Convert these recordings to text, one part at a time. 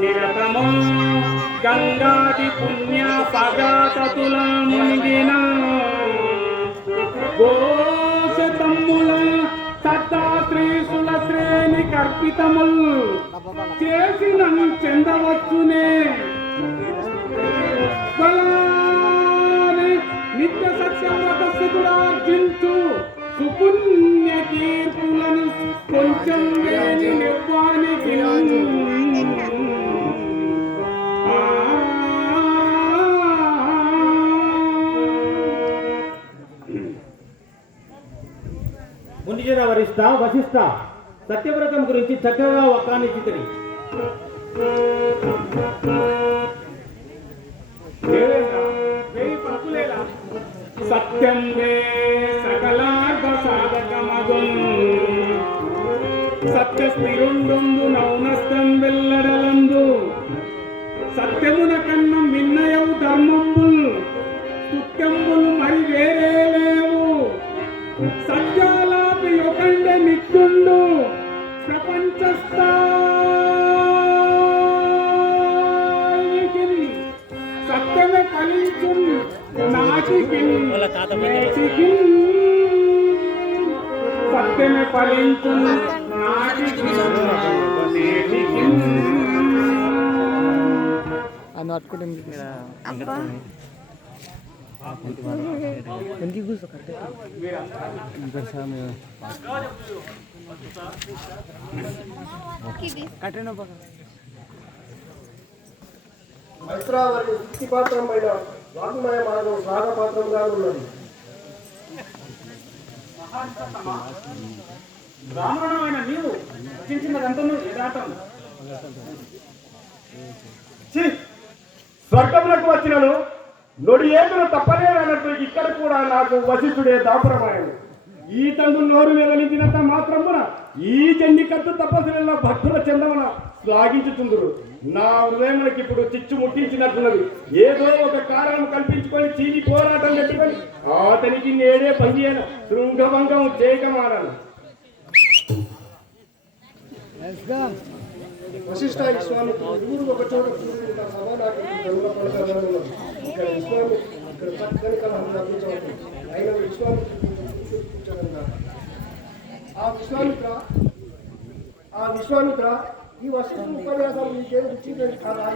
నిరతము గంగాది పుణ్య పగాతతుల మునిగిన గోశతమ్ముల సత్తాత్రీసుల శ్రేణి కర్పితముల్ చేసిన చెందవచ్చునే నిత్య సత్యవ్రత స్థితుడార్జించు సుపుణ్య కీర్తులను కొంచెం లేని నిర్వానికి మునిజన వరిష్ట వశిష్ట సత్యవ్రతం గురించి చక్కగా వక్కానిచ్చితిరి. సత్యం వే సకలార్ధ సాధకమగు సత్య స్థిరుండు నౌనస్తం వెల్లడలందు సత్యమున కన్నం మిన్నయవు ధర్మంబుల్ స్తుత్యంబులు మరి వేరే లేవు సత్యాలాపి ఒకండే నిత్యుండు ప్రపంచస్థాయికి సత్యమే ఫలించు నాటికి సత్యమే ఫలించు నాటికి అని పట్టుకుంటుంది వెనక్కి కూర్చో కట్టెన మైత్రావరి వృత్తిపాత్రమైన వాగ్మయ మార్గం సాగపాత్రంగా ఉన్నది. బ్రాహ్మణమైన నీవు రచించినదంతను యథార్థం. స్వర్గములకు వచ్చినను నొడి ఏదును తప్పలేదన్నట్టు ఇక్కడ కూడా నాకు వశిష్ఠుడే దాపురమాయను. ఈ తండ్రు నోరు వెలించినంత మాత్రమున ఈ జన్నికత్తు తపస్సులలో భక్తుల చెందమున శ్లాఘించుతుందురు. నా హృదయములకు ఇప్పుడు చిచ్చు ముట్టించినట్టున్నది. ఏదో ఒక కారణం కల్పించుకొని చీని పోరాటం పెట్టుకొని అతనికి నేడే పనిచేయను శృంగభంగం చేయకమానను. వశిష్ఠ స్వామి ఊరు ఒక చోట సభ నాకు ఇక్కడ విశ్వామి ఇక్కడ చక్కని కలహం లభించవచ్చు. అయిన విశ్వామి ఆ విశ్వామిత్ర ఈ వశిష్ఠ ఉపన్యాసాలు మీకేం రుచి కాదా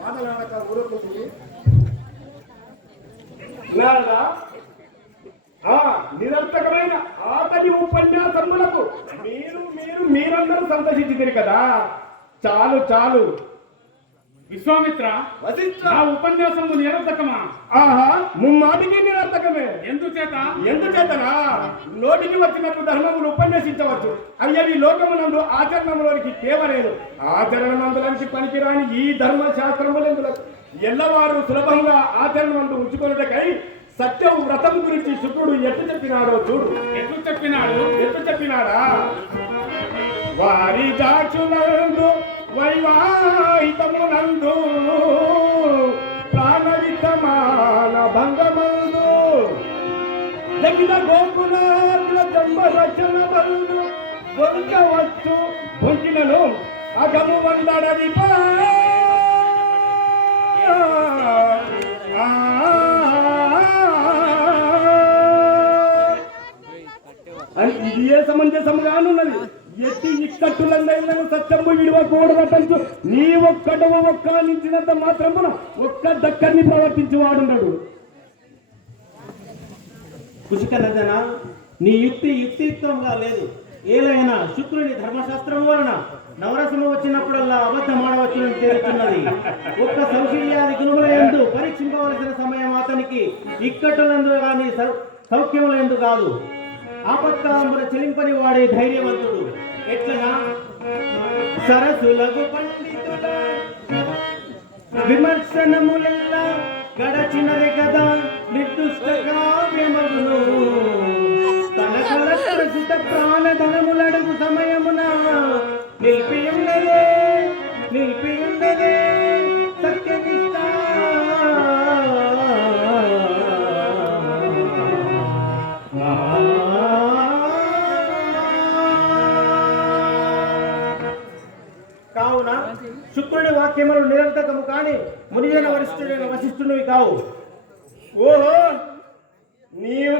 మాటలాడక ఊరపోతుంది. నిరర్థకమైన ఆతని ఉపన్యాసములకు మీరందరూ సంతోషించింది కదా. చాలు చాలు విశ్వామిత్ర, నా ఉపన్యాసము నిరర్థకమా? ఆహా, ముమ్మాటికి నిరర్థకమే. ఎందుచేతనా? నోటికి వచ్చినప్పుడు ధర్మములు ఉపన్యసించవచ్చు. అయ్యవి లోకమునందు ఆచరణములోనికి తేవలేదు. ఆచరణమందులకి పనికిరాని ఈ ధర్మశాస్త్రములందులకు ఎల్లవారు సులభంగా ఆచరణమందు ఉంచుకొనుటకై సత్యం వ్రతం గురించి శుక్రుడు ఎట్లు చెప్పినాడో చూడు. ఎట్లు చెప్పినాడా? వారి దాచునందు వైవాహితమునందు ప్రాణవితమాన భంగమందు లగిన గోకులాగ్ల జన్మరచన బంధు దొరకవచ్చు పొంకినను అగము వందడది అని ఇది ఏ సమంజసముగానున్నది. ఎట్టి ఇక్కట్టులందైనా సత్యము విడవకూడదంటూ నీ ఒక్కడవ ఒక్క నించినంత మాత్రమున ఒక్క దక్కర్ని ప్రవర్తించి వాడున్నాడు. కుశికనందన, నీ యుక్తియుక్తంగా లేదు. ఏలైనా శుక్రుని ధర్మశాస్త్రం వలన నవరసము వచ్చినప్పుడల్లా అబద్ధమాడవచ్చునని తేలుతున్నది. ఒక్క సౌశల్యాది గుణముల యందు పరీక్షింపవలసిన సమయం అతనికి ఇక్కట్టులందు కానీ సౌఖ్యములందు కాదు. ఆపత్కాలమున చెలింపని వాడే ధైర్యవంతుడు. ఎట్లనా సరసులకు పండితుల విమర్శనములెల్లా గడచినది కదా నిర్దుష్ట కావ్యమగును. తన కలత్రసిత ప్రాణధనములడుగు సమయమున నిలిపియున్నదే సత్యనిష్ట. శుక్రుడి వాక్యములు నిరర్థకము కాని మునిజన వరిష్ఠుడైన వశిష్ఠునివి కావు. ఓహో, నీవు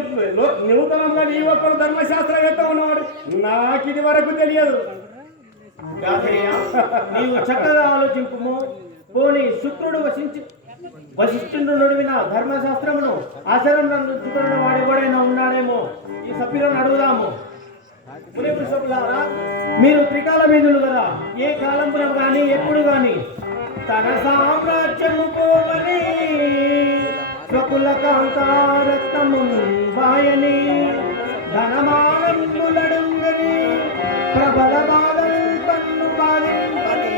నూతనంగా నీ ఒక్కరు ధర్మశాస్త్రవేత్త ఉన్నవాడు నాకు ఇది వరకు తెలియదు. గాధేయ, నీవు చక్కగా ఆలోచింపుము. పోని శుక్రుడు వశిష్ఠుడు నుడివిన ధర్మశాస్త్రమును ఆచరణ వాడెవడైనా ఉన్నాడేమో ఈ సభ్యులను అడుగుదాము. పునఃపురుషులారా, మీరు త్రికాల మీదులు కదా, ఏ కాలంలో గాని ఎప్పుడు గాని తన సామ్రాజ్యము పోవని స్వకుల కాంతారక్తము బాయని ధనమానములడుంగని ప్రబల బాధలు తన్ను బాధింపని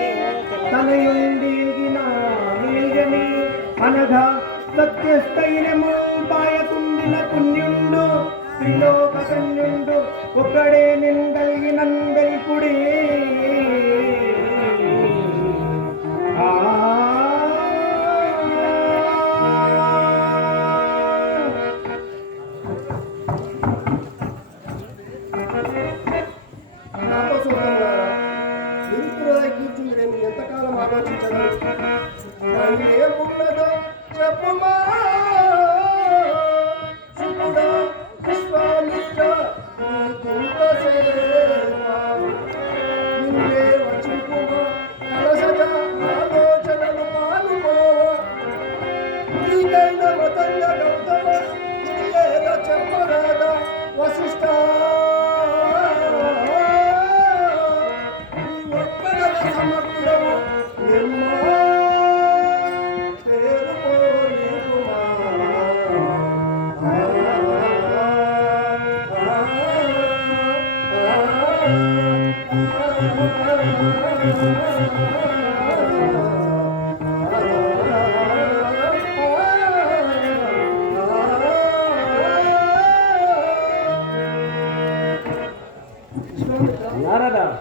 తనయుండిగిన నీల్గని అనగా సత్యస్థైర్యము పాయకుండిన పుణ్యుండు త్రిలోక కన్యుండు ఒకడే నిందల్గినందల్పుడి. ఎంతకాలం ఆలోచించగలరు? ఏమున్నదో చెప్పుమా శుకుడా విశ్వామిత్ర, నిన్నే వచింపుమా కలసజ ఆలోచనలు పాలుకోవా. నీకైన మతంగ గౌతమ ఏద చెప్పరాదా వశిష్ఠ. సమర్థుడము నిర్మా పేరుకో నీకుమా.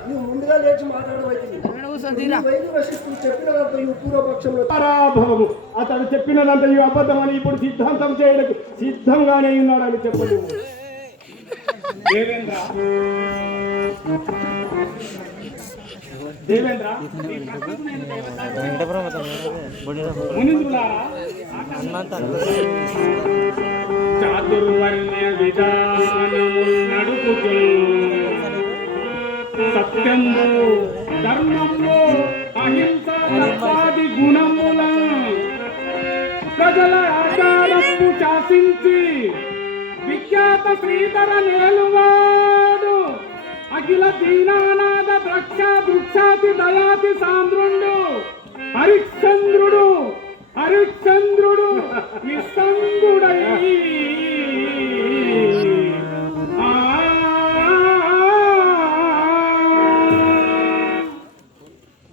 నువ్వు ముందుగా లేచి మాట్లాడవైతే పరాభవము అతడు చెప్పినదంతా ఈ అబద్ధమని ఇప్పుడు సిద్ధాంతం చేయడానికి సిద్ధంగానే ఉన్నాడని చెప్పలేదు. దేవేంద్ర దేవేంద్ర మునీంద్రులారా, చాతుర్వర్ణ్య విధానము నడుపుతూ సత్యము ధర్మము అహింసాది గుణముల ప్రజల ఆచారము శాసించి విఖ్యాత శ్రీధర నేలువాడు అఖిల దీనానాథ ద్రక్ష దృక్షాతి దయాతి సాంద్రుండు హరిశ్చంద్రుడు నిస్సంగుడై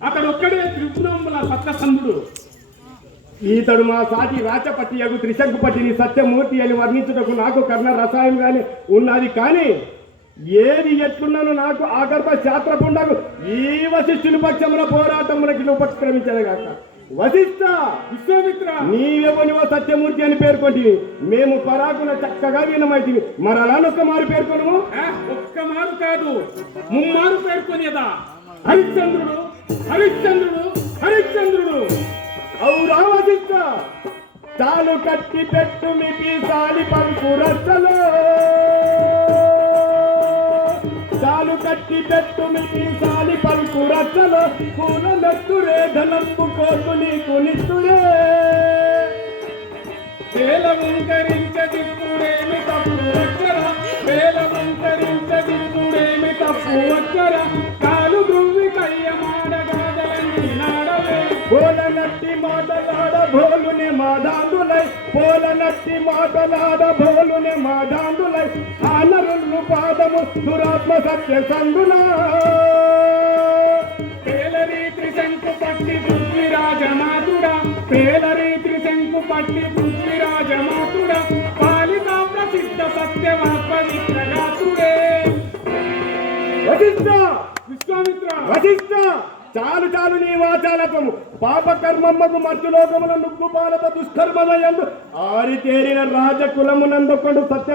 అతడొక్కడే త్రిపురముల సత్యసంధుడు. ఈతడు మా సాటి రాచపట్టి యగు త్రిశంకుపట్టిని సత్యమూర్తి అని వర్ణించుటకు నాకు కర్ణ రసాయనంగానే ఉన్నది. కానీ ఏది ఎట్లున్నాను నాకు ఆగర్భ శాస్త్రపుండకు ఈ వశిష్ఠుని పక్షముల పోరాటములకి ఉపక్రమించగాక. వశిష్ఠ, విశ్వామిత్ర, నీవెవనివో సత్యమూర్తి అని పేర్కొంటి, మేము పరాకున చక్కగా వినమైతివి. మరి అలానొక్క మారు పేర్కొను. ఒక్క మారు కాదు, ముమ్మారు పేర్కొనేదా. హరిశ్చంద్రుడు ఔరా వశిష్ఠ, చాలు కట్టి పెట్టు మీ పీసాలి పంకు రచ్చలో, చాలు కట్టి పెట్టు మీ పీసాలి పంకు రచ్చలో, పూల మెత్తురే ధనప్పు కోసు నీకు నిత్తురే. వేలవంకరించదిప్పుడేమి తప్పు వచ్చరా, కాలు దువ్వి కయ్యమాడగాడలని నాడవే. పోల నట్టి మాటలాడ భోలునే మాదాందులై ఆనరులు పాదము దురాత్మ సత్య సంగుల. పేలరీతి శంకు పట్టి పృథ్వీరాజమాతుడా పాలితా ప్రసిద్ధ సత్యవాత్మవిగ్రహాతుడే. వశిష్ఠ, చాలు నీ వాచాలకము. పాపకర్మమ్మకు మధ్యలోకముల నుగ్గు పాలత దుష్కర్మమయందు ఆరితేరిన రాజకులమునందొకడు సత్య